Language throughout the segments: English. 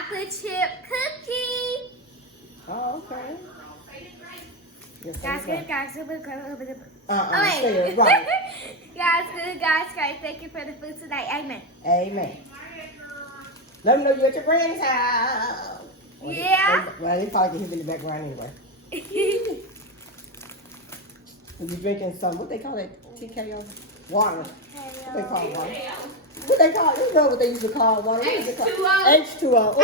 chocolate chip cookie. Oh, okay. Yes, Guys, right. good, guys, good, good. Say it right. Guys, good, guys, thank you for the food tonight. Amen. Amen. Let them know you're at your granny's house. Yeah. They probably can hear in the background anyway. You're drinking some, what they call it? TKO? Water. What they call water? What they call it? You know what they used to call water? H2O. H2O.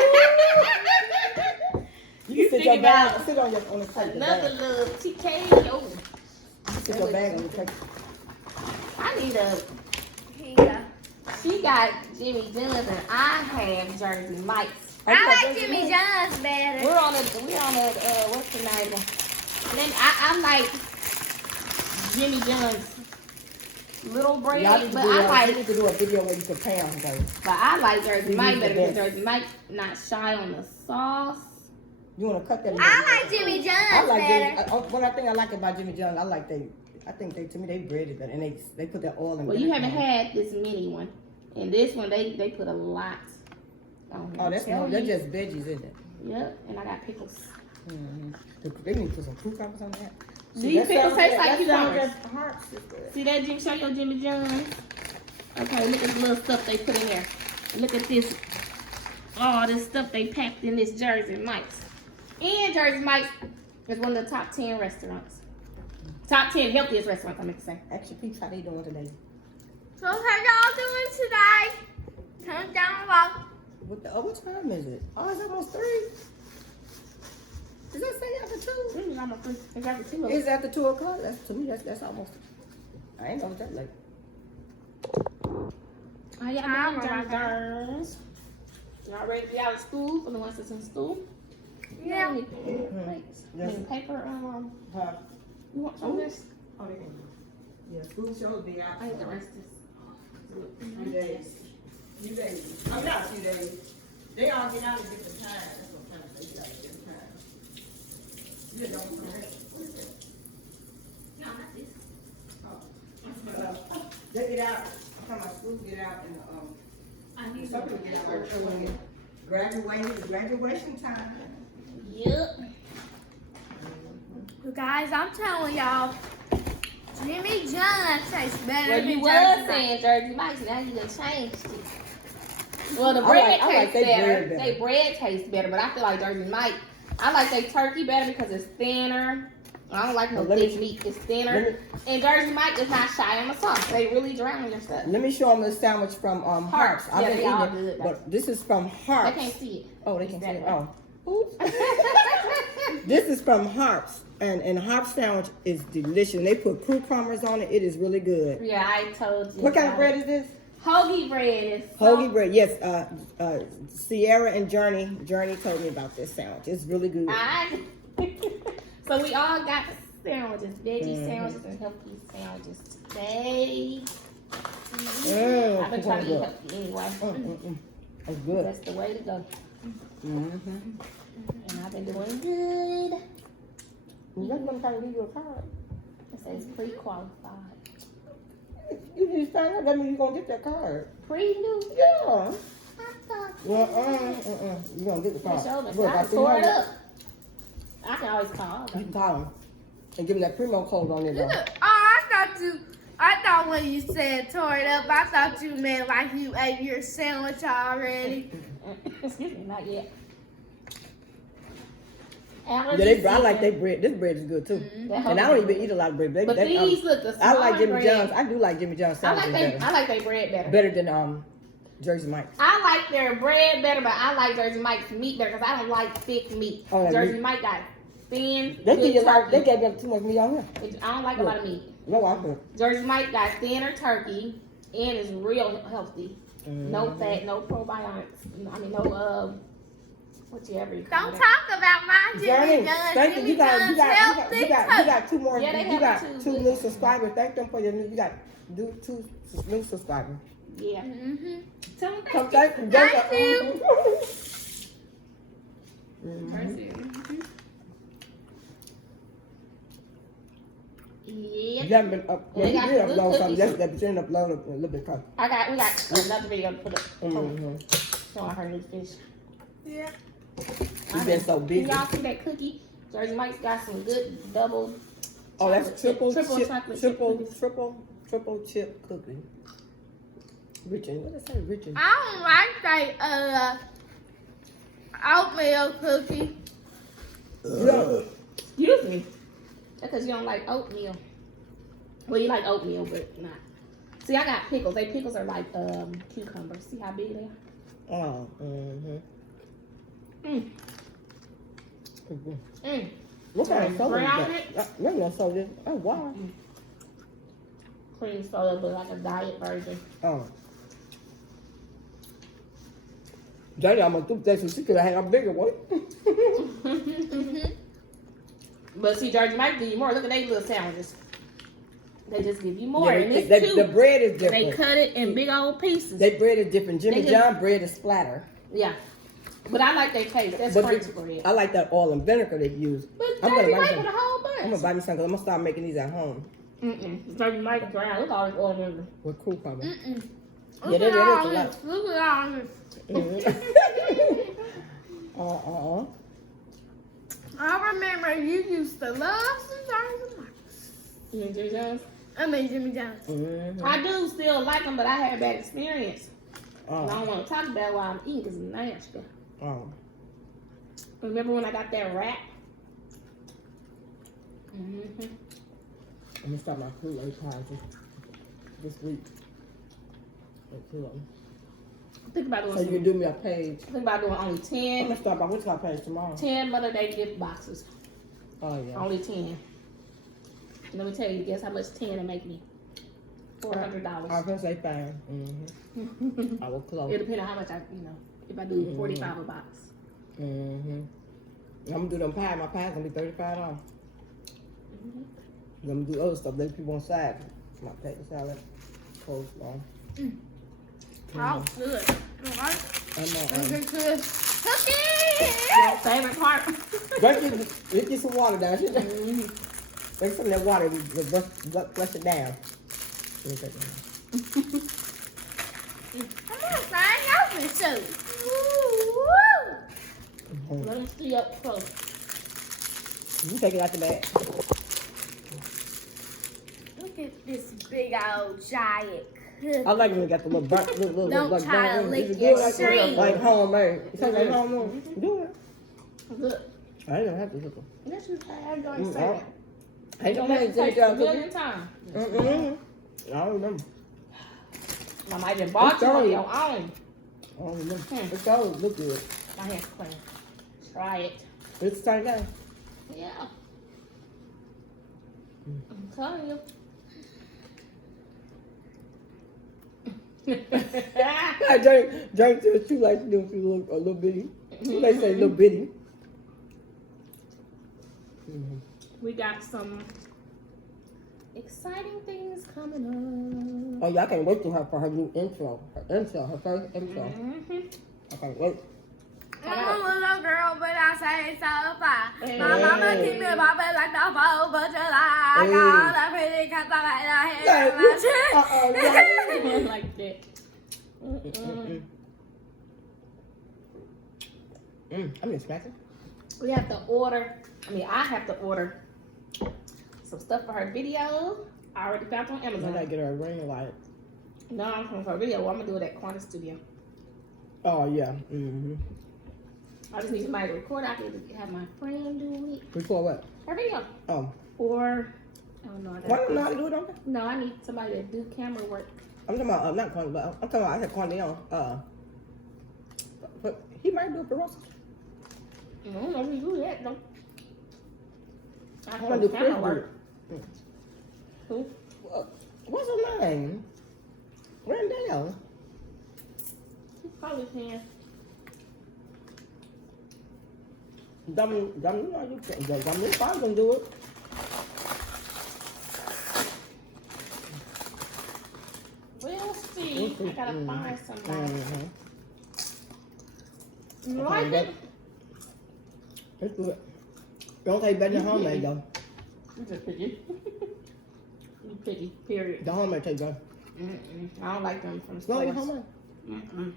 You can sit your bag, sit on the plate. Another little TKO. Sit your bag on the plate. I need a. Here you go. She got Jimmy John's and I have Jersey Mike's. I like Jimmy John's better. We're on a what's the name? And then I like Jimmy John's little bread, but I need to do a video where you compare them, though. But I like Jersey Mike better because Jersey Mike not shy on the sauce. You want to cut that? I like Jimmy John's better. One thing I like about Jimmy John's, I think to me they breaded better, and they put that oil in. Well, you haven't had this mini one, and this one they put a lot on here. Oh, they're just veggies, isn't it? Yep, and I got pickles. Mm-hmm. They need to put some cucumbers on that. These pickles taste like cucumbers. Hearts. See that, Jim? Show your Jimmy John's. Okay, look at the little stuff they put in there. Look at this. All this stuff they packed in this Jersey Mike's. And Jersey Mike's is one of the top 10 restaurants. Top 10 healthiest restaurants, I meant to say. Actually, peeps, how they doing today? So how y'all doing today? Turn down low. What time is it? Oh, it's almost 3. Does that say after 2? It's almost 3. It's after 2. It's after 2 o'clock. To me, that's almost. I ain't know it's that late. How y'all doing, girls? Y'all ready to be out of school for the ones that's in school? Yeah. Yes. Paper, Huh? you want some of this? Oh, they can. Yeah, school shows be out. I need the rest of this. Few days. I mean, not a few days. They all get out at different times. That's what I'm trying to say. Get out at different times. You don't know what is it? No, not this. Oh. They get out. I'm talking about school get out and I need some people get out early. Graduation time. Yep. You guys, I'm telling y'all, Jimmy John's tastes better Well, than you Jersey was Mike's. saying Jersey Mike's, now you done changed it. Well, the I bread like tastes they better. bread better. They bread tastes better, but I feel like Jersey Mike. I like they turkey better because it's thinner. I don't like no thick meat. It's thinner. And Jersey Mike is not shy on the sauce. They really drown your stuff. Let me show them the sandwich from Harps. Yeah, they all good, but this is from Harps. They can't see it. Oh, they can see That it. way. Oh. Oops. This is from Harps, and Harps sandwich is delicious. And they put cucumbers on it. It is really good. Yeah, I told you. What kind of bread is this? Hoagie bread is Hoagie bread. Yes. Sierra and Journey told me about this sandwich. It's really good. So we all got sandwiches, veggie sandwiches and healthy sandwiches today. I've been trying to eat healthy anyway. That's good. That's the way to go. Mm-hmm. And I've been doing good. That's what I'm trying to leave you a card. It says pre-qualified. You just find out that means you're gonna get that card. Pre-new? Yeah. I thought You're gonna get the card. Look, I tore it up. I can always call. You can call them and give them that primo code on it though. Oh, I thought when you said tore it up, I thought you meant like you ate your sandwich already. Excuse me, not yet. Yeah, I like their bread. This bread is good too. And I don't even eat a lot of bread. But these look the I like Jimmy bread. John's. I do like Jimmy John's sandwiches better. I like their bread better. Better than Jersey Mike's. I like their bread better, but I like Jersey Mike's meat better because I don't like thick meat. Oh, Jersey meat. Mike got thin. They good give you turkey. they gave them too much meat on here. I don't like a lot of meat. No, I don't. Jersey Mike got thinner turkey and is real healthy. No fat, no probiotics. I mean, no whatever you call Don't it. talk about my Jimmy Journey, John's. thank you. Jimmy John's healthy You got 2 more. Yeah, they you got have 2 two. new subscribers. Thank them for your new. You got 2 new subscribers. Yeah. Mm-hmm. Tell them Come thank you. thank you. Thank Yeah. You haven't been up. They You got did good upload something cookies. yesterday, but you didn't upload a little bit. We got another video to put up. Mm-hmm. Showing her new fish. Yeah. You've been so Can busy. y'all see that cookie? Jersey Mike's got some good double. Oh, that's triple chip, chocolate chip cookies. triple chip cookie. Richard, what did I say, Richard? I don't like that oatmeal cookie. Yeah. Excuse me. That's because you don't like oatmeal. Well, you like oatmeal, but not. See, I got pickles. They pickles are like cucumbers. See how big they are? Oh, What kind of soda is Brown that? No soda. Oh, wow. Cream soda, but like a diet version. Oh. Daddy, I'm gonna do that so she could have had a bigger one. But see, Jersey Mike give you more. Look at these little sandwiches. They just give you more. Yeah, and it's the bread is They different. cut it in big old pieces. They bread is different. Jimmy They just- John bread is splatter. Yeah. But I like their taste. That's But French bread. I like that oil and vinegar they use. But I'm gonna Jersey buy Mike some. with a whole bunch. I'm gonna buy me some because I'm gonna start making these at home Jersey Mike brown. Look at all this oil and vinegar. with cucumber. Mm-mm. Yeah, that is a lot. Look at all this. I remember you used to love some Jersey Mike's. Jimmy John's? I mean Jimmy John's. I do still like them, but I had a bad experience. Oh. And I don't want to talk about it while I'm eating because it's nasty. Oh. Remember when I got that wrap? I'm gonna start my Kool-Aid party this week. Think about So doing you can do me a page. think about doing only I'm 10, gonna start by which my page tomorrow. 10 Mother Day gift boxes. Oh yeah. Only 10. Let me tell you, guess how much 10 will make me? I $400. was gonna say fine. I will close. It depends on how much if I do 45 a box. I'm gonna do them pie. My pie's gonna be $35. I'm gonna do other stuff. Let people on side. My potato salad, coleslaw. Oh, good. Alright. Good. Cookie! Your favorite part? Drink you some water down. Drink some of that water. Flush it down. Come on, son. Y'all can shoot. Woo! Let me see up close. You take it out the bag. Look at this big old giant cookie. I like when you got the little burnt, little Don't like try to burnt. lick It's your good string. like homemade. It tastes like homemade. Do it. Good. I ain't gonna have to look. Yes, you can. I'm going to say Mm-mm. that. I ain't Don't gonna let make you Jimmy taste John a million cookie. times. I don't remember. I might have bought you It's on all- your own. I don't remember. It's always look good. My hand's clean. Try it. It's time now. Yeah. I'm telling you. I drank to it too like to do it a little bitty. You like say little bitty. We got some exciting things coming up. Oh yeah, I can't wait to her for her new intro. Her first intro. I can't wait. I'm a little girl, but I say so far. My mama keep me bopping like the 4th of July. I got all the pretty cats I like my chin. Like that. I'm just smacking. We have to order. I have to order some stuff for her video. I already found it on I gotta Amazon. get her a ring light. No, I'm for her video. Well, I'm gonna do it at Corner Studio. Oh yeah. I just need somebody to record. I can have my friend do it. Before what? Her video. Oh. Or I don't know. Why don't you know how to do it, don't you? No, I need somebody to do camera work. I'm talking about not Corny, but I'm talking about I said Cornell. But he might do it for Russell. I don't know if you do that though. I I wanna do camera Chris work. Who? What's her name? Randall. He probably can. Dummy, you know you can. Dummy, if I can do it. We'll see. I gotta find somebody. You Okay, like it? Let's do it. Don't take better than homemade though. You just picky. You picky, period. The homemade take better. I don't like them from No, stores. you homemade.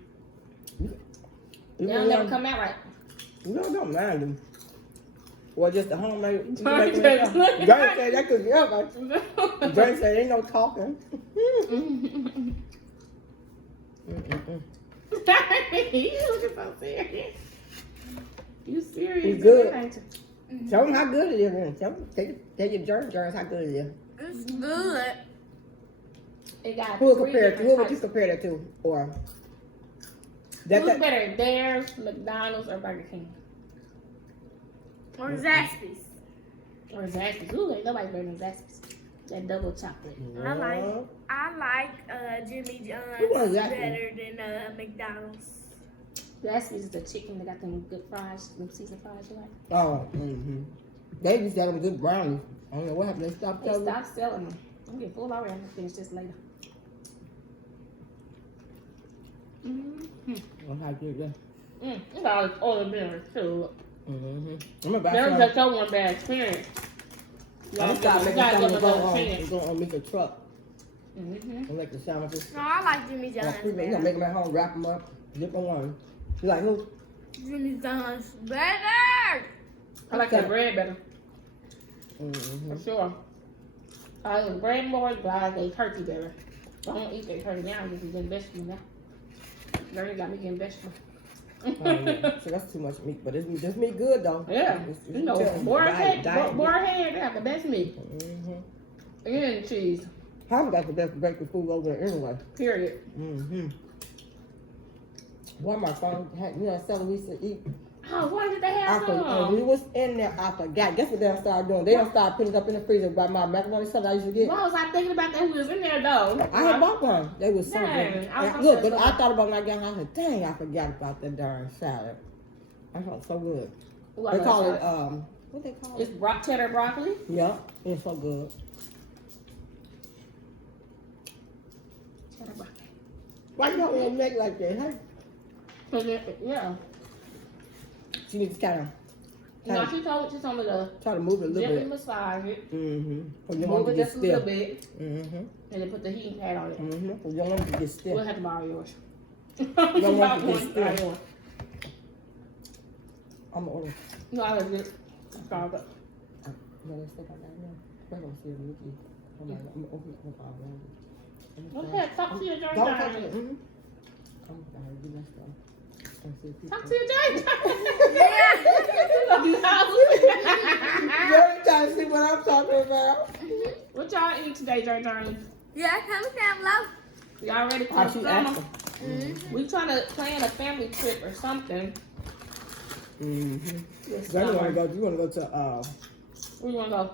They don't never come out right. No, don't mind them. Or just the homemade. Johnny Johnny said that could be up. Johnny said ain't no talking. You looking so serious. You serious? It's good. Ain't you? Tell them how good it is. Then. Tell your Johnny how good it is. It's good. It got Who would three compare? different Who would you types. compare that to? Or Who's better, Theirs, McDonald's, or Burger King? Or Zaxby's. Or Zaxby's? Ooh, ain't nobody better than Zaxby's. That double chocolate. I like Jimmy Who was John's that better than McDonald's. Zaxby's is the chicken. They got them good fries, them seasoned fries. You like? Oh, they used to have them good brownies. I don't know what happened. They stopped They selling them. stopped selling them. I'm getting full already. I'm gonna finish this later. Oh, how good that? You got all the beers too. I'm gonna buy Never some. just so one bad experience. I'm gonna start making gotta some give to a go little on. experience. Go on make a truck. Mm-hmm. I like the sandwiches. No, I like Jimmy John's You gonna better. make them at home, wrap them up, dip them on. You like who? Jimmy John's better. I like that bread better, Mm-hmm. for sure. I like the bread more, but I like the turkey better. I don't eat that turkey now. I'm just eating vegetables now. Girl, got me getting vegetables. Oh, yeah. So that's too much meat, but it's just meat good though. Yeah, It's you know, boar head, they have the best meat. Mm-hmm. And cheese, Haven't got the best breakfast food over there anyway. period. Mm-hmm. One of my phone had, something we used to eat. Oh, why did they I have forgot. We some? was in there, I forgot. Guess what they started doing? They don't start putting it up in the freezer by my macaroni stuff I used to get. Why was I thinking about that? Who was in there though? I had bought one. They was so Dang, good. I was gonna Look, say but I something. thought about my gang. I said, dang, I forgot about that darn salad. I felt so good. Ooh, I They love call it, salad. what they call It's it? cheddar broccoli. Yeah, it's so good. Cheddar broccoli. Why you don't want to make like that, huh? Yeah. She needs to kind No, she told me to try to move it a little gently bit. massage it, Mm-hmm. You don't move want it it to get just a little stiff. bit, Mm-hmm. and then put the heating pad on it. Mm-hmm. You don't want it to get stiff. We'll have to borrow yours. don't want it to get Borrow stiff. yours. I'm gonna order. No, I love it. Stop it. No, let's take out that now. We're gonna see it with you. I'm gonna open it up. Go ahead, talk to your Don't touch giant. it. Mm-hmm. I'm sorry, do that stuff. Talk to your giant. Yeah. You're trying to see what I'm talking about. What y'all eat today, Journey? Yeah, comment down below. Y'all ready for Oh, the she summer? asked. Mm-hmm. We trying to plan a family trip or something. Mm-hmm. This So you wanna summer. go? You wanna go to Where you wanna go?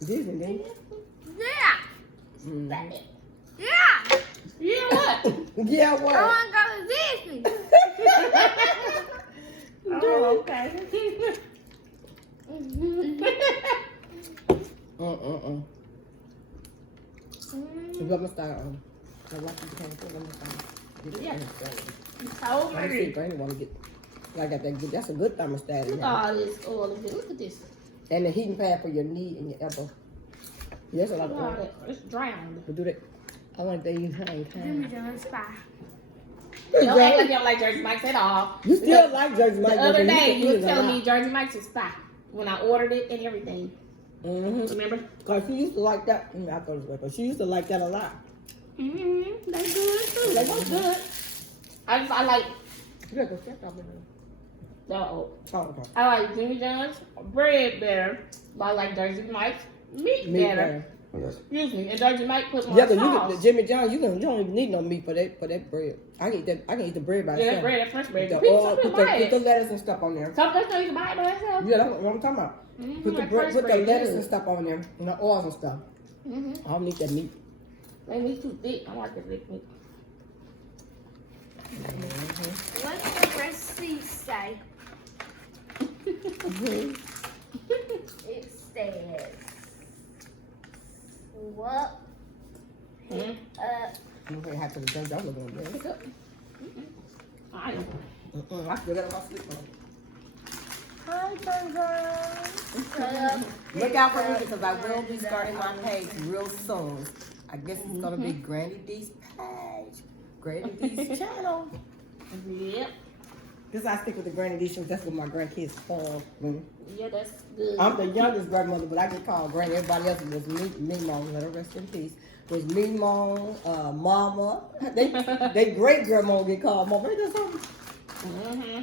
Disney? Then? Yeah. Mm-hmm. Yeah. Yeah, what? Yeah, I what? want to go to Disney. Oh, okay. So let me start on. I like you can put them Yeah. on. You told I see me. Granny wanna get. I got that good. That's a good thermostat. in Look there. at all this oil in here. Look at this. And the heating pad for your knee and your elbow. Yes, a lot Look of at all oil. that. It's drowned. But do that. I want that you hang Jimmy time. John's Spa. Don't act like you don't like Jersey Mike's at all. You still like Jersey Mike? The other day, you were telling me Jersey Mike's is fine when I ordered it and everything. Mm-hmm. Remember? Cause she used to like that. I thought it was weird, but she used to like that a lot. Mm-hmm. They good too. They both good. I like. You gotta go check out there. Oh, Oh, okay. I like Jimmy John's bread better, but I like Jersey Mike's meat Meat better. better. Excuse me. And Jersey Mike put more Yeah, but you sauce. can, Jimmy John, you don't even need no meat for that bread. I can eat the bread by Yeah, that itself. bread, that French bread. The People oil, put put the lettuce and stuff on there. Some people you can buy it by itself. Yeah, that's what I'm talking about. Mm-hmm, Put the like bread, French put the bread, lettuce too. and stuff on there, and the oils and stuff. Mm-hmm. I don't need that meat. They meat too thick. I like the thick meat. What's the receipt say? It says, what? Mm-hmm. I'm gonna have to drink that little bit. Pick up. I know. I still got my sleep on. Hi, Burger. Look out for me because I will be starting my page real soon. I guess it's gonna be Granny D's page, Granny D's channel. Yep. This I stick with the granny edition. That's what my grandkids call me. Yeah, that's good. I'm the youngest grandmother, but I get called granny. Everybody else was me, mom. Let her rest in peace. Was me, mom, mama. They great grandma get called mama. Ain't that something? Mm-hmm.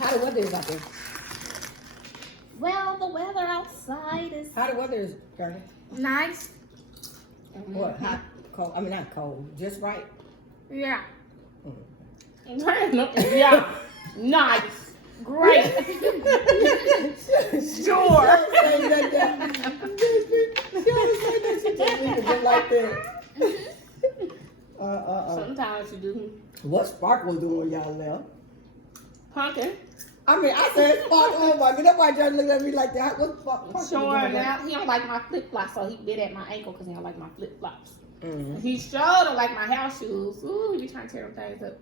How the weather is out there? Well, the weather outside is. How the weather is, Granny? Nice. What? Hot, cold? I mean, not cold. Just right. Yeah. Yeah. Nice. Great. Sure. Like that. Sometimes you do. What Sparkle doing when y'all left? Pumpkin. I mean, I said Sparkle. Oh my God, nobody just looked at me like that. What's Sparkle? Sure. Now he don't like my flip flops, so he bit at my ankle because he don't like my flip flops. Mm-hmm. He sure don't like my house shoes. Ooh, he be trying to tear them things up.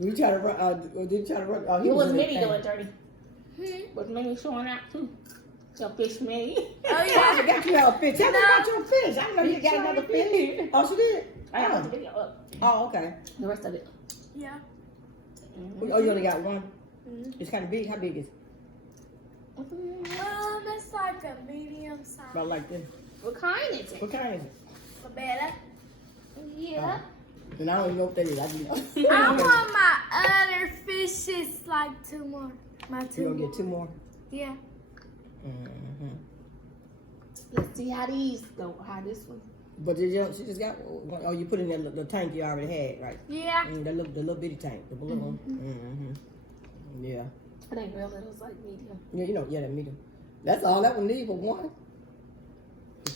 You try to run? Did you try to run? Oh, It was Minnie doing dirty. Hmm. Was Minnie showing out too? Your fish Minnie. Oh I yeah. forgot you have a fish. Tell me about your fish. I know you got another fish. Oh, she did? I have the video up. Oh, okay. The rest of it. Yeah. Oh, you only got one? It's kind of big. How big is it? It's like a medium size. About like this. What kind is it? What kind is it? Better. Yeah. And I don't even know what that is. I want my other fishes like two more. My You two gonna more. get two more? Yeah. Mm-hmm. Let's see how these go. How this one. But she just got one. Oh, you put in the tank you already had, right? Yeah. The little bitty tank, the blue one. Mm-hmm. Yeah. It ain't real little. It's like medium. Yeah, you know, yeah, that medium. That's all that would need for one.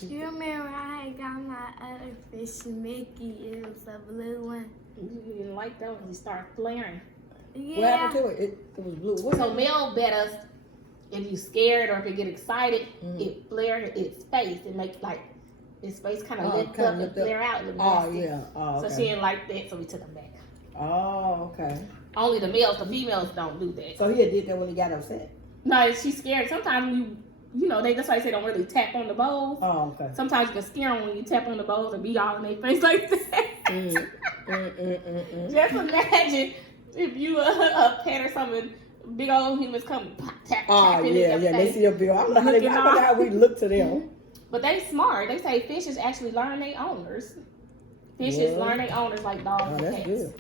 You remember I had got my other fish, Mickey. It was a blue one. You didn't like that one because he started flaring. Yeah. What happened to it? It was blue. What So Mel bet us if you scared or if you get excited, it flare its face. It makes like its face kind of lift up and flare out. Oh, yeah. Oh, okay. So she didn't like that, so we took him back. Oh, okay. Only the males, the females don't do that. So he had did that when he got upset? No, she's scared. Sometimes you know, that's why they say don't really tap on the bowls. Oh, okay. Sometimes you can scare them when you tap on the bowls and be all in their face like that. Just imagine if you a pet or something, big old humans come tap. Oh, in yeah, their they face. see your bill. I don't know how we look to them. But they smart. They say fishes actually learn their owners. Fishes learn their owners like dogs Oh, and that's cats. good.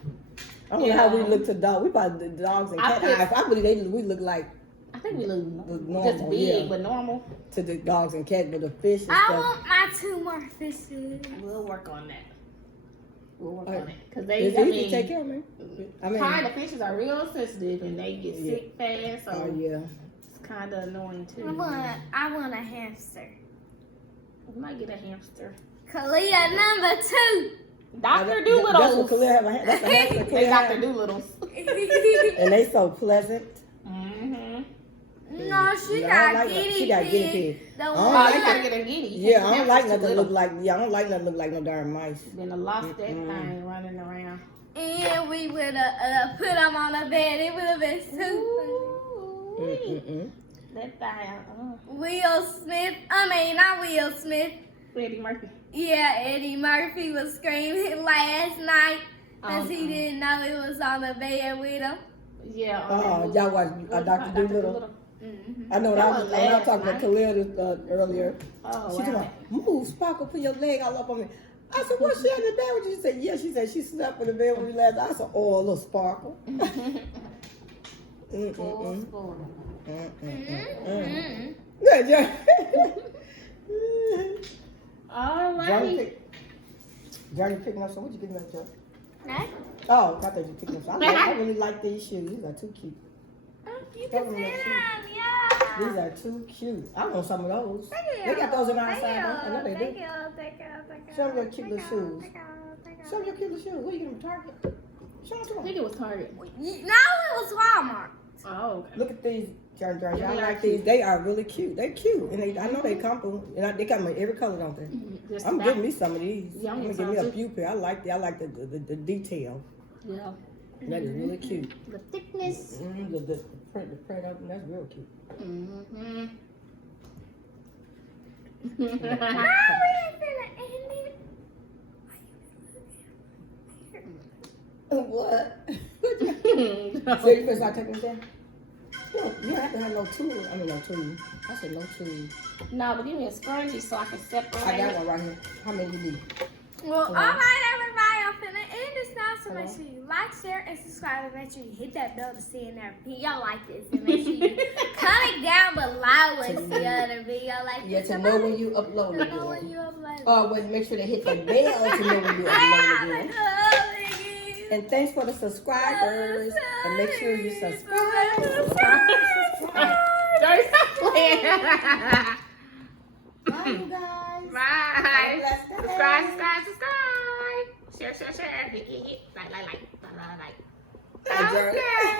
I wonder how we look to dogs. We probably the dogs and cats. I believe we look like I think we look normal, just big, yeah. but normal. to the dogs and cats, but the fish and I stuff. want my two more fishes. We'll work on that. We'll work Right. on it. Because It's they, I easy to mean, take care of, man. I mean, kind of fishes are real sensitive and they get sick fast, so oh yeah. it's kind of annoying too. I want a hamster. We might get a hamster. Kalia number 2. Dr. That's what Doolittle's. Khalil have. That's the hamster They Khalil Dr. have. Doolittle's. And they so pleasant. Mm-hmm. No, she Yeah, I got like guinea that. She got guinea pig. pig. The Oh, Oh, one you gotta get a guinea. You Yeah, can't I don't have like too nothing little. look like. Yeah, I don't like nothing look like no darn mice. Been a lost that thing running around. and we would have put them on the bed. It would have been super. Ooh, that thing. Will Smith, not Will Smith. Freddie Murphy. Yeah, Eddie Murphy was screaming last night because he didn't know it was on the bed with him. Yeah. Oh, y'all watch Dr. Doolittle? Mm-hmm. I know when I was talking to Khalil earlier. Oh, She wow. said, "Move, Sparkle, put your leg all up on me." I said, "What? She in the bed with you?" She said, "Yeah." She said she slept in the bed with me last night. I said, "Oh, a little Sparkle." Full. Yeah, yeah. Alrighty. Johnny picking up some. What you picking up, Johnny? Right? Oh, I thought you picking up some. I really like these shoes. These are too cute. You can sit down, yeah. These are too cute. I want some of those. They got those in our side. I know they do. Show them your cute little shoes. Show them your cute little shoes. Where you get them, Target? Show them to I them. think it was Target. No, it was Walmart. Oh, okay. Look at these, Johnny. I They are like cute. these. They are really cute. They're cute, and I know they comfortable. And they come in every color, don't they? Just I'm about. getting me some of these. Yeah, I'm I'm gonna getting give me a some few pair. I like the detail. Yeah. That is really cute. The thickness. The print of them, that's real cute. Mm-hmm. No, we ain't finna end it. What? So you first start taking this down? You don't have to have no tool. I mean, no tool. I said no tool. No, but give me a scrunchie so I can separate. I got one right here. How many you need? Well, all right, everybody, I'm finna end this now. So make sure you like, share, and subscribe. And make sure you hit that bell to see another video like this. And make sure you comment down below and see other video like Yeah, this. to know when you upload To it. know when you upload. Oh, well, make sure to hit the bell to know when you upload again. And thanks for the subscribers. And make sure you subscribe. Dirty, stop playing. Bye, you guys. Bye. Bless the Subscribe, day. subscribe, subscribe. Share, share, share. Hit, hit, hit. Like. Bye, Jerry. Okay.